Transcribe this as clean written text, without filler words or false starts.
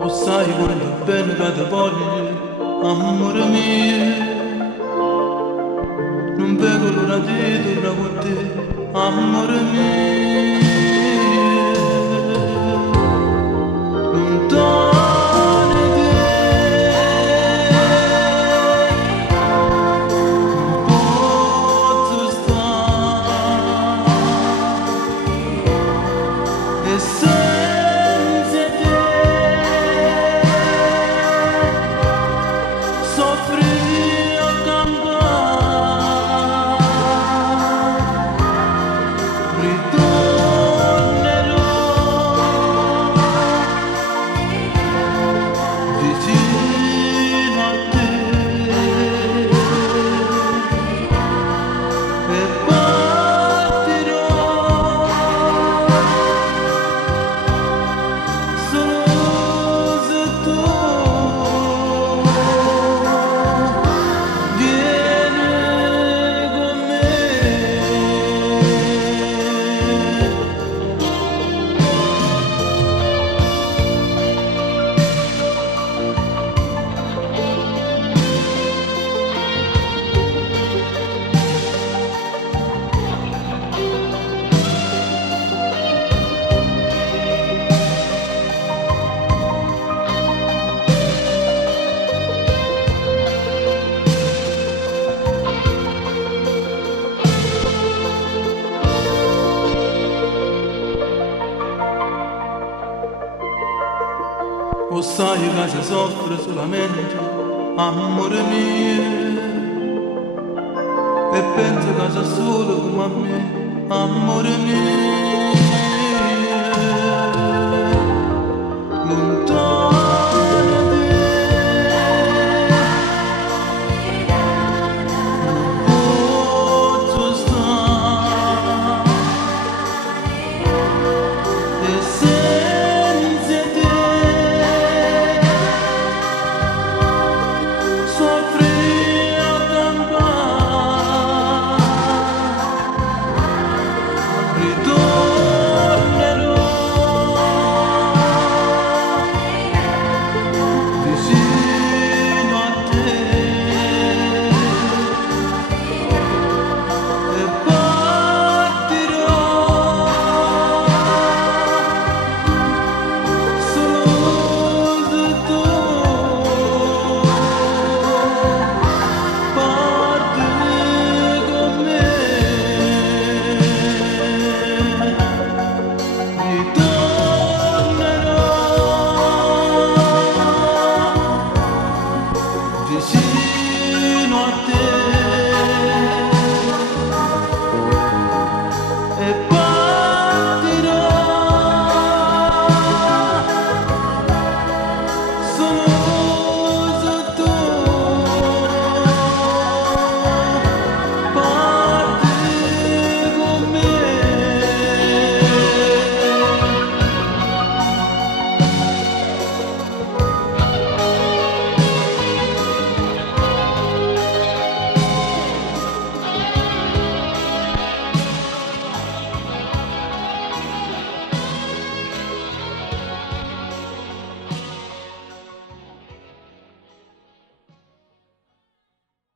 O sai quanto bene che ti voglio, amore mio. Non vedo l'ora di tornare con te, amore mio. Lontano te, non posso stare. E senza te soffri a campare, ritornerò vicino a te e partirò solo se tu vieni con me. O sai che si soffre solamente, amore mio, e penso che sei solo come a me, amore mio.